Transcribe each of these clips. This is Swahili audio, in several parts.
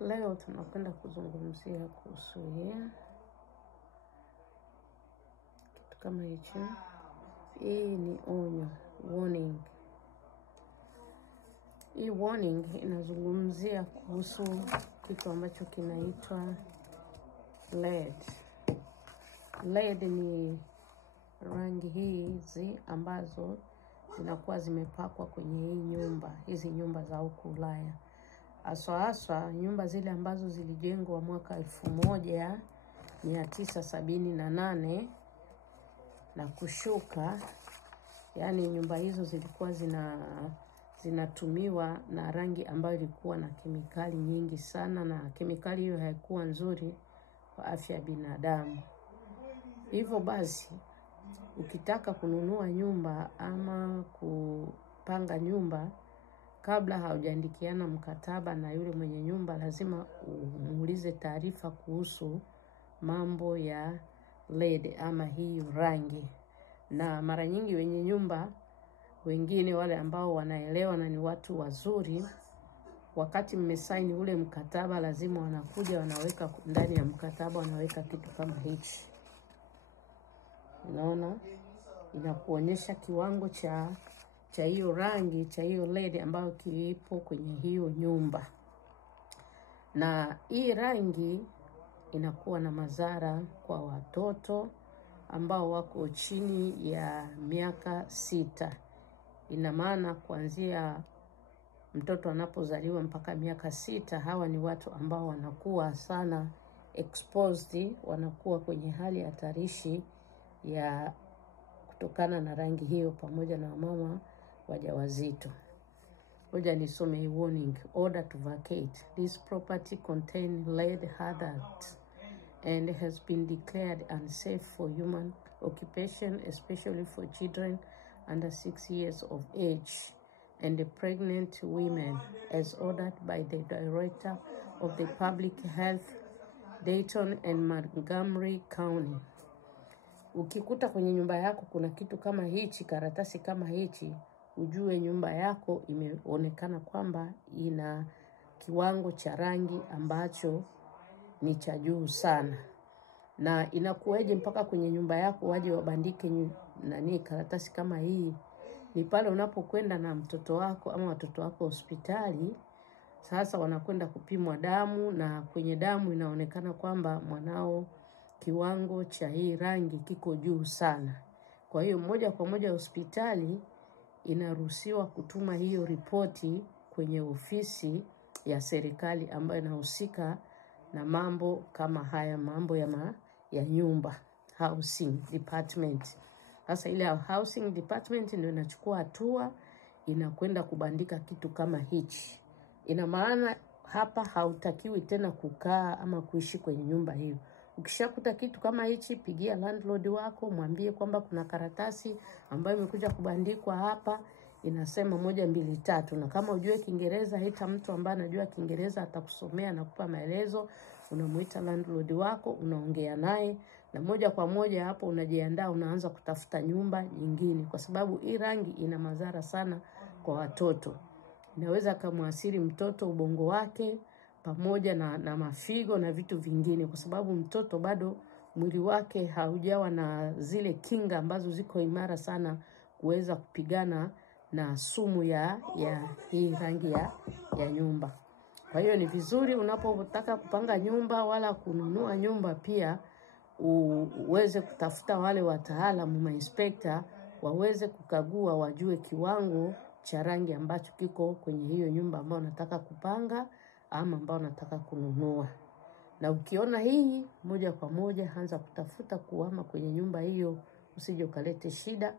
Leo tunakwenda kuzungumzia kuhusu kitu kama hichi. Hii ni onyo, warning. Hii warning inazungumzia kuhusu kitu ambacho kinaitwa lead. Lead ni rangi hizi ambazo zinakuwa zimepakwa kwenye hii nyumba, hizi nyumba za huku Ulaya. Haswa nyumba zile ambazo zilijengwa mwaka 1978 na kushuka, yani nyumba hizo zilikuwa zinatumiwa na rangi ambayo ilikuwa na kemikali nyingi sana, na kemikali hiyo haikuwa nzuri kwa afya ya binadamu. Hivyo basi ukitaka kununua nyumba ama kupanga nyumba, kabla haujaandikiana mkataba na yule mwenye nyumba, lazima umuulize taarifa kuhusu mambo ya lead ama hii rangi. Na mara nyingi wenye nyumba wengine wale ambao wanaelewa na ni watu wazuri, wakati mmesaini ule mkataba lazima wanakuja wanaweka ndani ya mkataba, wanaweka kitu kama hichi. Unaona? Inakuonyesha kiwango cha hiyo rangi, cha hiyo lead ambayo kipo kwenye hiyo nyumba. Na hii rangi inakuwa na madhara kwa watoto ambao wako chini ya miaka 6. Ina maana kuanzia mtoto anapozaliwa mpaka miaka 6, hawa ni watu ambao wanakuwa sana exposed, wanakuwa kwenye hali hatarishi ya kutokana na rangi hiyo, pamoja na mama wajawazito. Ngoja nisome hii warning. Order to vacate. This property contains lead hazards and has been declared unsafe for human occupation, especially for children under 6 years of age and pregnant women, as ordered by the Director of the Public Health, Dayton and Montgomery County. Ukikuta kwenye nyumba yako kuna kitu kama hichi, karatasi kama hichi, ujue nyumba yako imeonekana kwamba ina kiwango cha rangi ambacho ni cha juu sana. Na inakueje mpaka kwenye nyumba yako waje wabandike karatasi kama hii? Ni pale unapokwenda na mtoto wako ama watoto wako hospitali. Sasa wanakwenda kupimwa damu, na kwenye damu inaonekana kwamba mwanao kiwango cha hii rangi kiko juu sana. Kwa hiyo moja kwa moja hospitali inaruhusiwa kutuma hiyo ripoti kwenye ofisi ya serikali ambayo inahusika na mambo kama haya, mambo ya nyumba, housing department. Sasa ile housing department ndio inachukua hatua, inakwenda kubandika kitu kama hichi. Ina maana hapa hautakiwi tena kukaa ama kuishi kwenye nyumba hiyo. Ukishakuta kitu kama hichi, pigia landlord wako, mwambie kwamba kuna karatasi ambayo imekuja kubandikwa hapa, inasema 1 2 3. Na kama ujue Kiingereza, hita mtu ambaye anajua Kiingereza atakusomea na kukupa maelezo. Unamuita landlord wako, unaongea naye, na moja kwa moja hapo unajiandaa, unaanza kutafuta nyumba nyingine, kwa sababu hii rangi ina madhara sana kwa watoto. Inaweza kumwathiri mtoto ubongo wake pamoja na mafigo na vitu vingine, kwa sababu mtoto bado mwili wake haujawa na zile kinga ambazo ziko imara sana kuweza kupigana na sumu ya hii rangi ya nyumba. Kwa hiyo ni vizuri unapotaka kupanga nyumba wala kununua nyumba, pia uweze kutafuta wale wataalamu, inspector, waweze kukagua, wajue kiwango cha rangi ambacho kiko kwenye hiyo nyumba ambayo unataka kupanga ama ambayo unataka kununua. Na ukiona hii, moja kwa moja anza kutafuta kuhama kwenye nyumba hiyo, usije ukalete shida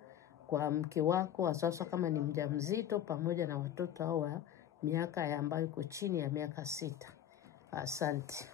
kwa mke wako, hasa kama ni mjamzito, pamoja na watoto hao miaka ambayo iko chini ya miaka 6. Asante.